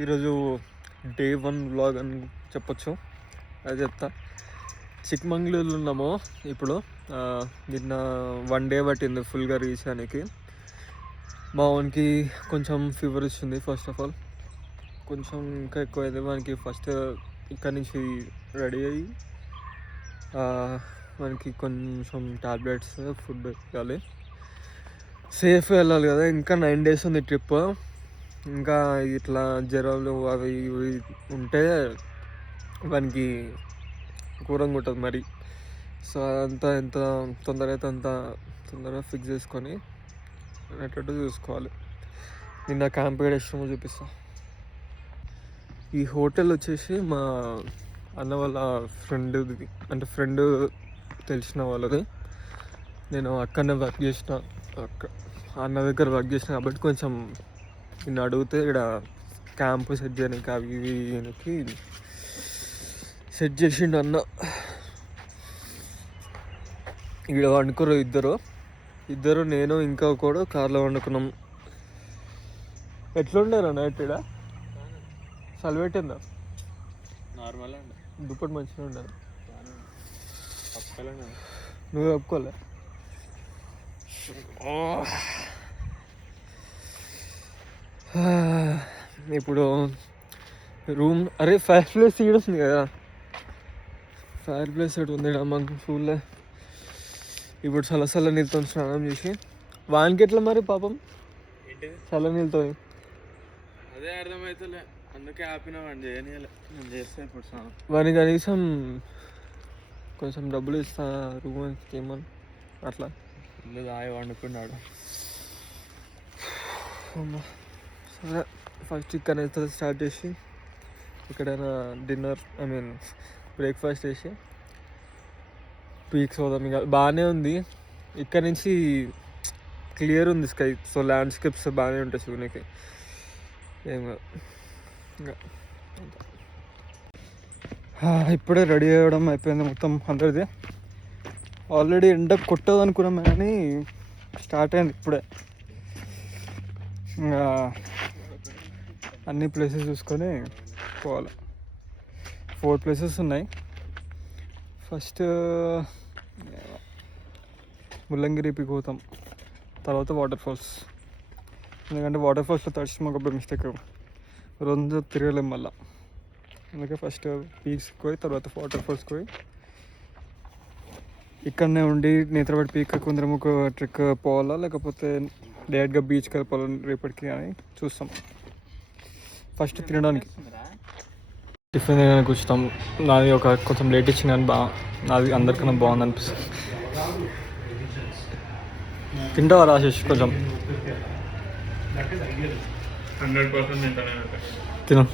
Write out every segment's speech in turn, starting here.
ఈరోజు day 1 vlog అని చెప్పొచ్చు. అది చెప్తా. చిక్మంగళూరులో ఉన్నాము ఇప్పుడు. నిన్న 1 డే పట్టింది ఫుల్గా రీచ్ అయ్యానికి. మా వానికి కొంచెం ఫీవర్ వచ్చింది. ఫస్ట్ ఆఫ్ ఆల్ కొంచెం ఇంకా ఎక్కువైంది మనకి. ఫస్ట్ ఇక్కడి నుంచి రెడీ అయ్యి మనకి కొంచెం టాబ్లెట్స్ ఫుడ్ ఇవ్వాలి. సేఫ్ వెళ్ళాలి కదా. ఇంకా 9 days ఉంది ట్రిప్. ఇంకా ఇట్లా జ్వరాలు అవి ఇవి ఉంటే వానికి ఘోరంగా ఉంటుంది మరి. సో అదంతా ఎంత తొందర అయితే అంత తొందరగా ఫిక్స్ చేసుకొని అనేటట్టు చూసుకోవాలి. నిన్న క్యాంప్ గైడ్ ఇష్టమో చూపిస్తా. ఈ హోటల్ వచ్చేసి మా అన్న వాళ్ళ ఫ్రెండ్ది, అంటే ఫ్రెండ్ తెలిసిన వాళ్ళది. నేను అక్కడనే వర్క్ చేసిన, అన్న దగ్గర వర్క్ చేసిన కాబట్టి కొంచెం నిన్ను అడిగితే ఇక్కడ క్యాంప్ సెట్ చేయడానికి అవి ఇవి సెట్ చేసిండు అన్న. ఇక్కడ వండుకురు ఇద్దరు నేను ఇంకా ఒకడు కార్లో వండుకున్నాం. ఎట్లుండారు నైట్ ఇక్కడ? చలి పెట్టిందా? నార్మల్ అండి. దుప్పటి మంచిగా ఉండాలి. నువ్వు ఒప్పుకోలే? ఇప్పుడు రూమ్ ఫైర్ ప్లేస్ ఇక్కడ ఉంది కదా. ఫైర్ ప్లేస్ ఎటు ఉంది మాకు ఫుల్. ఇప్పుడు చల్ల నీళ్ళతో స్నానం చేసి వానికి ఎట్లా మరి పాపం చల్ల నీళ్ళతో? అదే అర్థమవుతలే, అందుకే ఆపినామండి. చేయనియాలి, నేను చేస్తే ఇప్పుడు స్నానం. వానికి కనీసం కొంచెం డబ్బులు ఇస్తా రూమ్ ఏమని అట్లా. ఇల్లు దాయి వండుకున్నాడు. సరే ఫస్ట్ ఇక్కడ అయితే స్టార్ట్ చేసి ఎక్కడైనా డిన్నర్ బ్రేక్ఫాస్ట్ చేసి పీక్స్ పోదాం. ఇక బాగానే ఉంది ఇక్కడ నుంచి, క్లియర్ ఉంది స్కై. సో ల్యాండ్స్కేప్స్ బాగానే ఉంటాయి చూడడానికి. ఏం కాదు. ఇంకా ఇప్పుడే రెడీ అవ్వడం అయిపోయింది మొత్తం అందరిది. ఆల్రెడీ ఎండ కొట్టదు అనుకున్నాం కానీ స్టార్ట్ అయింది ఇప్పుడే. ఇంకా అన్ని ప్లేసెస్ చూసుకొని పోవాలి. 4 places ఉన్నాయి. ఫస్ట్ ముల్లంగిరి పీక్ పోతాం, తర్వాత వాటర్ ఫాల్స్. ఎందుకంటే వాటర్ ఫాల్స్లో తడిచి మాకు ఒక మిస్టేక్, రెండు తిరగలేం మళ్ళా. అందుకే ఫస్ట్ పీక్స్కి పోయి తర్వాత వాటర్ ఫాల్స్కి పోయి ఇక్కడనే ఉండి నేత్రపడి పీక్ కుంద్రముఖ ట్రెక్ పోవాలా, లేకపోతే డైరెక్ట్గా బీచ్కి వెళ్ళిపోవాలి రేపటికి అని చూస్తాం. ఫస్ట్ తినడానికి టిఫిన్ తినడానికి కూర్చుంటాం. నాది కొంచెం లేట్ ఇచ్చింది కానీ నాది అందరికన్నా బాగుంది అనిపిస్తుంది. తింటావా రాసేసి కొంచెం? 100% తిను.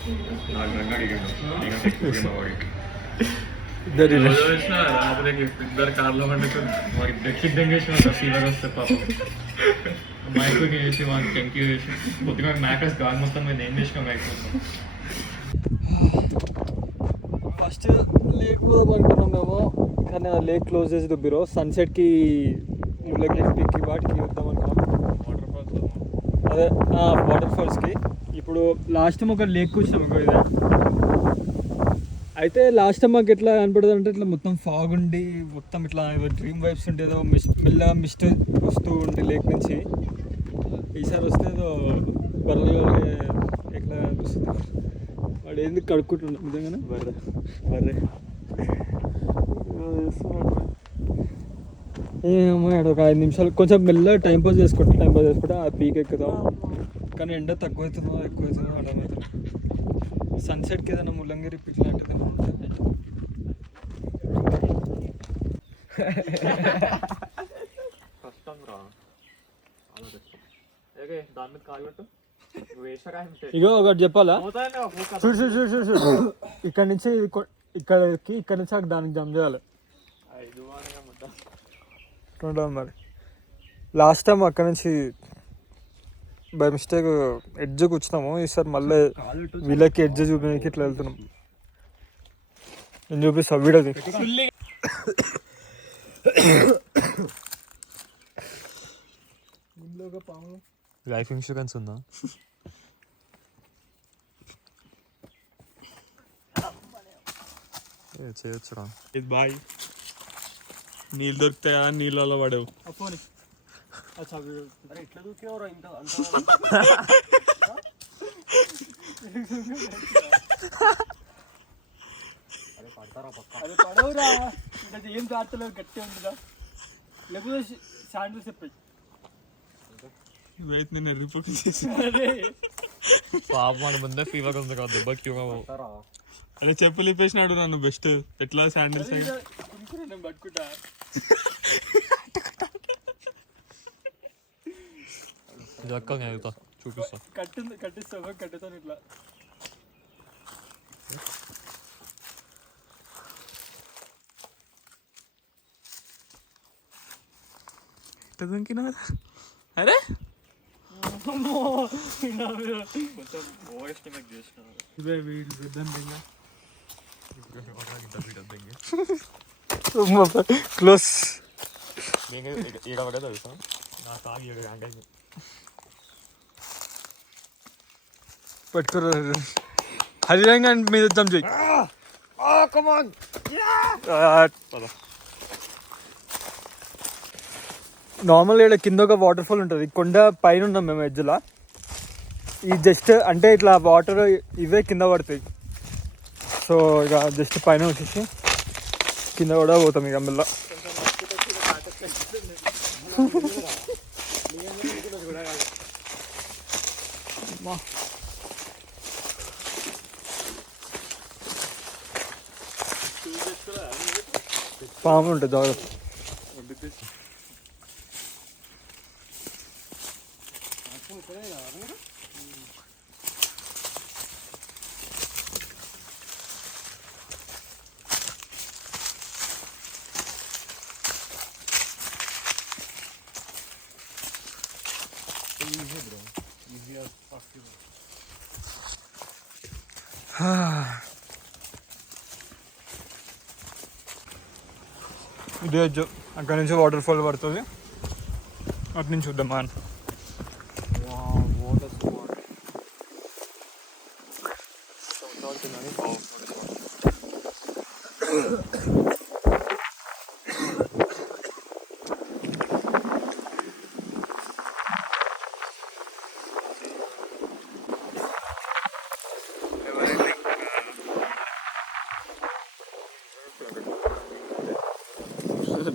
ఇద్దరు కార్లో వండుకుని ఫీవర్ వస్తే పాపం మైకు చేసి వానికి టెంక్యూ చేసి కొద్దిగా మ్యాకస్ గాలి మొత్తం మీద ఏం చేసినాం మైకు. ఫస్ట్ లేక్ పోదాం అనుకున్నాం మేము, కానీ ఆ లేక్ క్లోజ్ చేసి దుబ్బిరో. సన్సెట్కి ముల్లగిరి పీక్కి వాటికి వద్దాం అనుకున్నాం. అదే వాటర్ ఫాల్స్కి. ఇప్పుడు లాస్ట్ టైం ఒక లేక్ కూర్చున్నాం ఇంకో ఇదే. అయితే లాస్ట్ టైం మాకు ఎట్లా కనపడదు అంటే ఇట్లా మొత్తం ఫాగ్ ఉండి మొత్తం ఇట్లా డ్రీమ్ వైబ్స్ ఉంటే ఏదో మెల్లగా మిస్ట్ వస్తూ ఉండి లేక్ నుంచి. ఈసారి వస్తే ఏదో బర్రె ఎట్లా అనిపిస్తుంది. వాడు ఎందుకు కడుక్కుంటున్నాడు నిజంగానే బర్రె ఏమో. ఒక 5 నిమిషాలు కొంచెం మెల్లగా టైం పాస్ చేసుకుంటే ఆ పీక్ ఎక్కుతాం. కానీ ఎండ తక్కువ అవుతుందో ఎక్కువ అవుతుందో అర్థమవుతుంది. సన్సెట్కి ఏదైనా ముల్లంగిరి పిక్ లాంటిది ఏమైనా ఉంటే ఇగో ఒకటి చెప్పాలా? చూడు ఇక్కడ నుంచి ఇక్కడ నుంచి దానికి జంప్ చేయాలి. మరి లాస్ట్ టైం అక్కడ నుంచి బై మిస్టేక్ ఎడ్జ్ కూర్చున్నాము. ఈసారి మళ్ళీ వీళ్ళకి ఎడ్జ్ చూపించడానికి ఇట్లా వెళ్తున్నాం. నేను చూపిస్తా వీడియోది. లైఫ్ ఇన్సూరెన్స్ ఉందా? చేయొచ్చురా. ఇది బాయ్ నీళ్ళు దొరుకుతాయా నీళ్ళలో పడవు. ఎట్లా దూకినవరా ఇంత అంత అది పడవురా ఇంకా ఏం దాటలేదు గట్టి ఉంటుందా లేకపోతే శాండిల్స్ చెప్పాయి ఇవైతే నేను రిపోర్ట్ చేసి పాపం ముందే ఫీవర్ ఉంది కదా దెబ్బకి అలా చెప్పులు ఇప్పేసినాడు నన్ను బెస్ట్ ఎట్లా శాండిల్స్ నేను పట్టుకుంటా ఇది అక్క నేను చూపిస్తా. కట్టిస్తావా కట్టుతాను ఇట్లా అరే కొంచెం ఓవర్ ఎస్టిమేట్ చేసినారు. క్లోజ్ ఈడ పడే తెలుసా నా తాగి హ్యాంగ్ అయింది. పట్టుకోరా హరిరంగా మీద జంప్ చేయి. నార్మల్ ఇక్కడ కింద ఒక వాటర్ ఫాల్ ఉంటుంది. కొండ పైన ఉన్నాం మేము ఎడ్జ్లో. ఈ జస్ట్ అంటే ఇట్లా వాటర్ ఇవే కింద పడతాయి. సో ఇక జస్ట్ పైన వచ్చేసి కింద కూడా పోతాం ఇక మళ్ళీ. పాము ఉంటుంది జాగ్రత్త. ఇదే అక్కడ నుంచి వాటర్ ఫాల్ పడుతుంది. అటు నుంచి చూద్దాం మనం.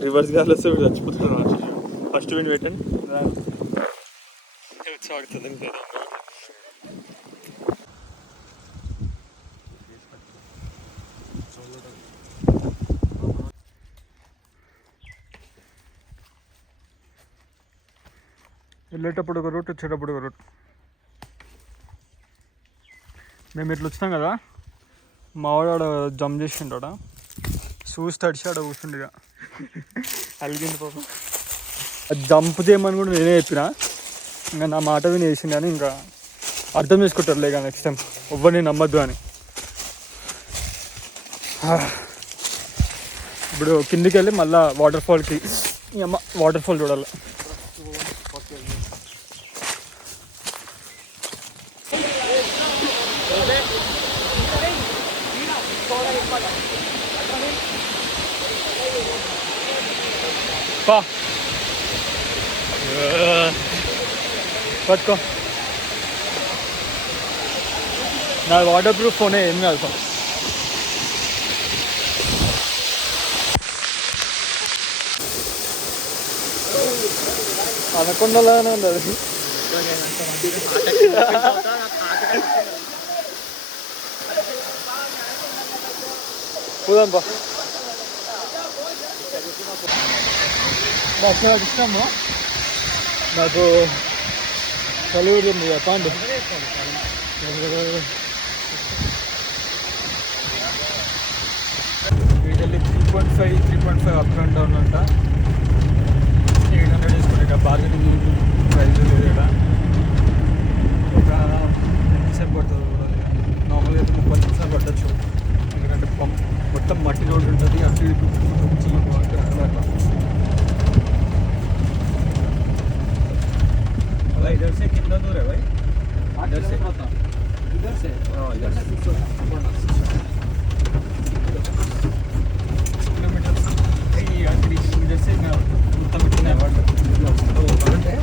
రివర్స్ గాలి వస్తే చచ్చిపోతున్నాను. ఫస్ట్ విన్ పెట్టండి సాగుతుంది. వెళ్ళేటప్పుడు ఒక రూట్ వచ్చేటప్పుడు ఒక రూట్. మేము ఇట్లా వచ్చినాం కదా, మావాడు ఆడ జంప్ చేసిండు. షూస్ తడిచి ఆడ కూర్చుండిగా అలిగింది పాపం. అది జంప్ చేయమని కూడా నేనే చెప్పిన. ఇంకా నా మాట విని వేసింది కానీ ఇంకా అర్థం చేసుకుంటారు లేక నెక్స్ట్ టైం ఎవ్వరిని నమ్మద్దు అని. ఇప్పుడు కిందికి వెళ్ళి మళ్ళీ వాటర్ ఫాల్కి వాటర్ ఫాల్ చూడాలి. పట్టుకో, నా వాటర్ ప్రూఫ్ ఫోనే ఏం కాదు. అనకొండలానే ఉంది అది. పోదాంపా. ఇష్టము నాకు చలివిడి ఉంది చెప్పండి. 3.5 అప్ అండ్ డౌన్ అంట. 800 తీసుకుంటా. బార్గెనింగ్ ప్రైస్ లేదు ఇక్కడ. ఒక ఎంతసేపు పడుతుంది కూడా నార్మల్గా అయితే 30 నిమిషాలు పట్టచ్చు. ఎందుకంటే మొత్తం మట్టి రోడ్డు ఉంటుంది. అటు ఇటు అట్లా. इधर से कितना दूर है भाई? इधर से हाँ इधर से మొత్తం పెట్టిన అంటే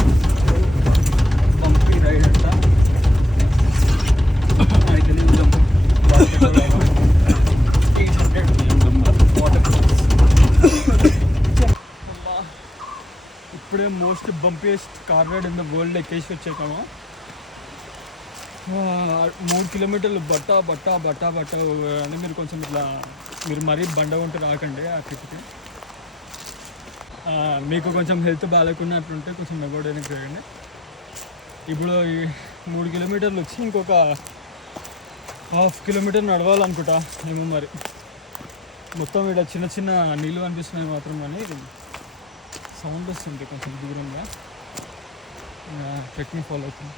పంపి రైడ్ అంట ఇప్పుడే most bumpiest car ride in the world ఎక్కేసి వచ్చాము. 3 కిలోమీటర్లు బట్ట అని మీరు కొంచెం ఇట్లా మీరు మరీ బండ ఉంటే రాకండి ఆ ట్రిప్కి. మీకు కొంచెం హెల్త్ బాగాలేకున్నట్లుంటే కొంచెం అవాయిడ్ చేయండి. ఇప్పుడు ఈ 3 కిలోమీటర్లు వచ్చి ఇంకొక 1/2 కిలోమీటర్ నడవాలనుకుంటా ఏమో మరి. మొత్తం ఇక్కడ చిన్న చిన్న నీళ్ళు అనిపిస్తున్నాయి మాత్రం, కానీ సౌండ్ వస్తుంది కొంచెం దూరంగా. ట్రెక్ని ఫాలో అవుతుంది.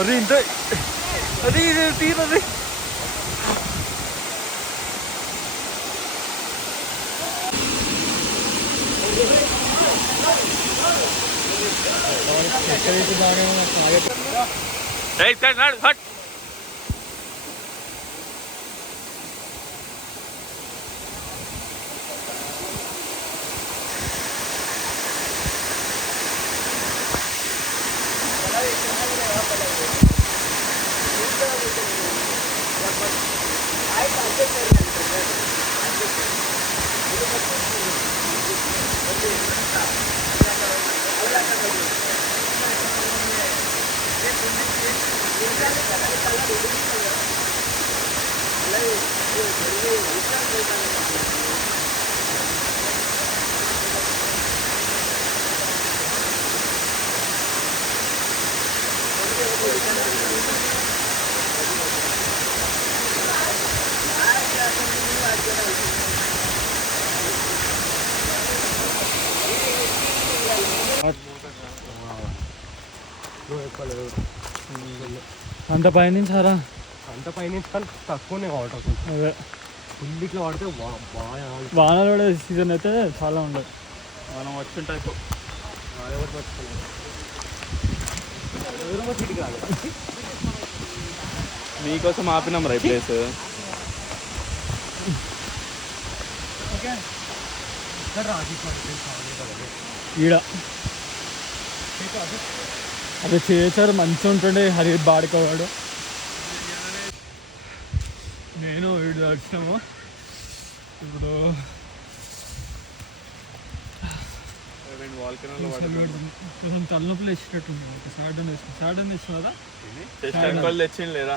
అది ఇంత అది తీరది. ఎక్కడైతే బాగానే అంత పైనుంచారా? అంత పైనుంచి కానీ తక్కువనే వాటర్. అదే ఫుల్లిట్లో వాడితే వానలు పడే సీజన్ అయితే చాలా ఉండదు. మనం వచ్చుంటాయి మీకోసం ఆపినాం రైట్ ప్లేస్. ఈడ అది చేశారు మంచిగా ఉంటుండే హరి బాడుకోవాడు. నేను వీడు వచ్చినాము. ఇప్పుడు కొంచెం తలనొప్పులు వేసేటట్టుంది. సాడన్ వేస్తున్నారా? తెచ్చింది లేదా?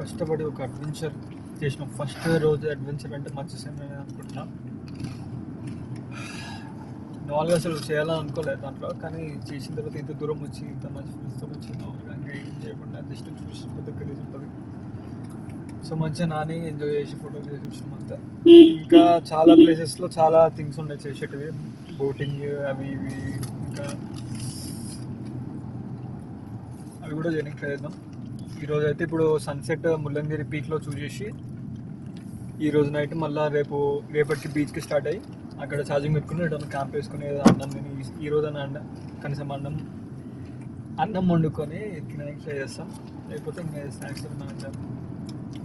కష్టపడి ఒక అడ్వెంచర్ చేసిన ఫస్ట్ రోజు అడ్వెంచర్ అంటే మర్చిపోయాను అనుకుంటున్నా. నాలుగు అసలు చేయాలని అనుకోలేదు దాంట్లో, కానీ చేసిన తర్వాత ఇంత దూరం వచ్చి ఇంత మంచి ఫ్రెండ్స్తో వచ్చి నాలుగు ఏం చేయకుండా జస్ట్ చూసి దగ్గర ఉంటుంది. సో మంచిగా నాని ఎంజాయ్ చేసి ఫోటోలు చేసి వచ్చినాం అంతా. ఇంకా చాలా ప్లేసెస్లో చాలా థింగ్స్ ఉన్నాయి చేసేటివి, బోటింగ్ అవి ఇవి, ఇంకా అవి కూడా చేయడానికి ట్రై చేద్దాం. ఈరోజు అయితే ఇప్పుడు సన్సెట్ ముల్లంగిరి పీక్లో చూసేసి ఈరోజు నైట్ మళ్ళీ రేపటికి బీచ్కి స్టార్ట్ అయ్యి అక్కడ ఛార్జింగ్ పెట్టుకుని రిటర్న్ క్యాంప్ వేసుకుని అన్నం తిని ఈరోజు కనీసం అన్నం వండుకొని తినడానికి ట్రై చేస్తాం. లేకపోతే ఇంకా స్నాక్స్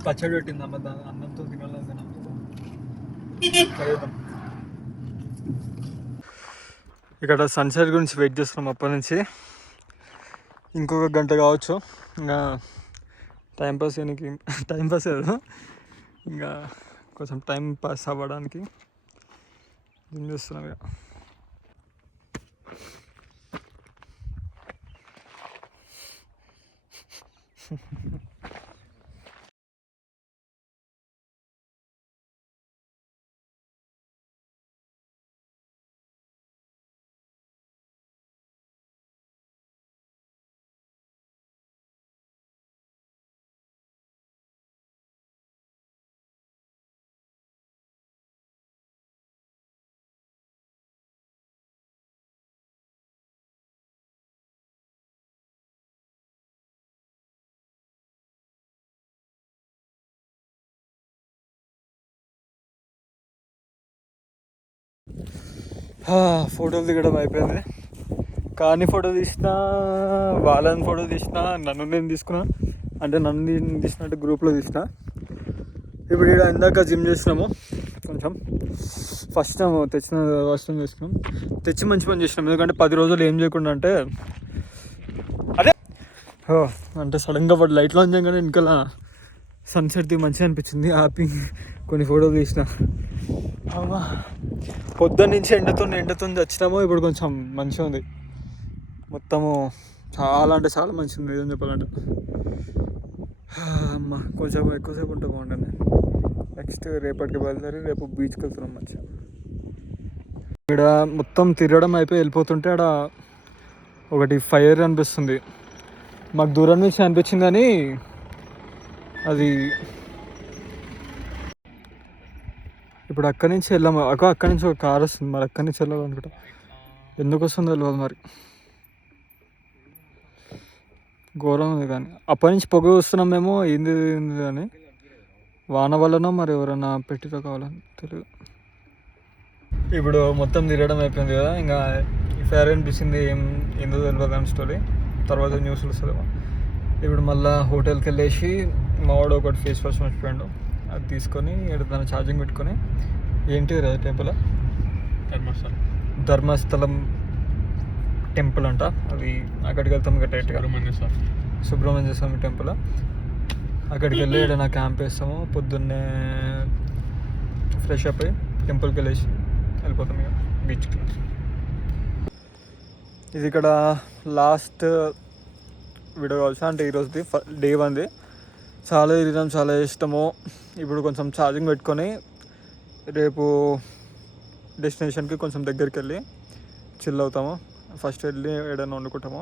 పచ్చడి పెట్టింది అమ్మ, అన్నంతో తినాలని ట్రై చేద్దాం. ఇక్కడ సన్సెట్ గురించి వెయిట్ చేస్తున్నాం అప్పటి నుంచి. ఇంకొక గంట కావచ్చు. ఇంకా టైంపాస్ కాదు, ఇంకా కొంచెం టైం పాస్ అవ్వడానికి జిమ్ చేస్తున్నాం ఇక. ఫోటోలు దిగడం అయిపోయింది. కానీ ఫోటో తీసిన, వాళ్ళని ఫోటో తీసిన, నన్ను నేను తీసుకున్నా, అంటే నన్ను నేను తీసినట్టు గ్రూప్లో తీసిన. ఇప్పుడు ఇక్కడ ఇందాక జిమ్ చేసినాము, కొంచెం ఫస్ట్ టైం తెచ్చిన వాష్రూమ్ చేసినాం, తెచ్చి మంచి పని చేసినాం. ఎందుకంటే 10 రోజులు ఏం చేయకుండా అంటే అదే అంటే సడన్గా వాడు లైట్లో ఆన్ చేయగానే వెనకాల సన్సెట్ది మంచిగా అనిపించింది, ఆపి కొన్ని ఫోటోలు తీసిన. పొద్దున్న నుంచి ఎండతో వచ్చినాము, ఇప్పుడు కొంచెం మంచిగా ఉంది మొత్తము, చాలా అంటే చాలా మంచిగా ఉంది ఏదని చెప్పాలంటే. అమ్మ కొంచెం ఎక్కువసేపు ఉంటే బాగుంటుంది. నెక్స్ట్ రేపటికి బయలుదేరి రేపు బీచ్కి వెళ్తున్నాం మంచిగా. ఇక్కడ మొత్తం తిరగడం అయిపోయి వెళ్ళిపోతుంటే ఆడ ఒకటి ఫైర్ అనిపిస్తుంది, మాకు దూరం నుంచి అనిపించింది కానీ అది ఇప్పుడు అక్కడి నుంచి వెళ్ళాము. అక్కడి నుంచి ఒక కార్ వస్తుంది, మరి అక్కడి నుంచి వెళ్ళాలనుకుంటా, ఎందుకు వస్తుందో తెలియదు మరి. ఘోరం ఉంది కానీ అప్పటి నుంచి పొగ వస్తున్నాం మేము, ఏంది కానీ వాన వల్లనో మరి ఎవరైనా పెట్టితో కావాలని తెలియదు. ఇప్పుడు మొత్తం తిరగడం అయిపోయింది కదా, ఇంకా ఈ ఫైర్ అనిపించింది ఏందో తెలియదు అని స్టోరీ, తర్వాత న్యూస్లు వస్తుందేమో. ఇప్పుడు మళ్ళీ హోటల్కి వెళ్ళేసి మావాడు ఒకటి ఫేస్ వాష్ మర్చిపోయాడు, అది తీసుకొని దాన్ని ఛార్జింగ్ పెట్టుకొని. ఏంటి కదా టెంపుల్, ధర్మస్థలం టెంపుల్ అంట, అది అక్కడికి వెళ్తాం డైరెక్ట్గా. సుబ్రహ్మణ్య స్వామి టెంపుల్, అక్కడికి వెళ్ళి ఏదైనా క్యాంప్ వేస్తాము. పొద్దున్నే ఫ్రెష్ అప్ అయ్యి టెంపుల్కి వెళ్ళేసి వెళ్ళిపోతాం ఇక బీచ్కి. ఇది ఇక్కడ లాస్ట్ వీడియో కావచ్చు, అంటే ఈరోజుది డే 1ది. చాలా తిరిగినాం, చాలా ఇష్టము. ఇప్పుడు కొంచెం ఛార్జింగ్ పెట్టుకొని రేపు డెస్టినేషన్కి కొంచెం దగ్గరికి వెళ్ళి చిల్ అవుతాము. ఫస్ట్ వెళ్ళి ఏదైనా వండుకుంటాము,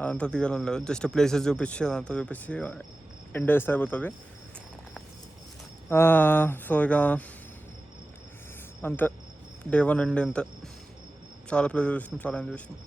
అదంతా తీయాలని లేదు, జస్ట్ ప్లేసెస్ చూపించి అదంతా చూపించి ఎండ్ చేస్తే అయిపోతుంది. సో ఇక అంతే, డే 1 అండి అంతే. చాలా ప్లేసెస్ చూసినాం, చాలా ఎంజాయ్ చేసినాం.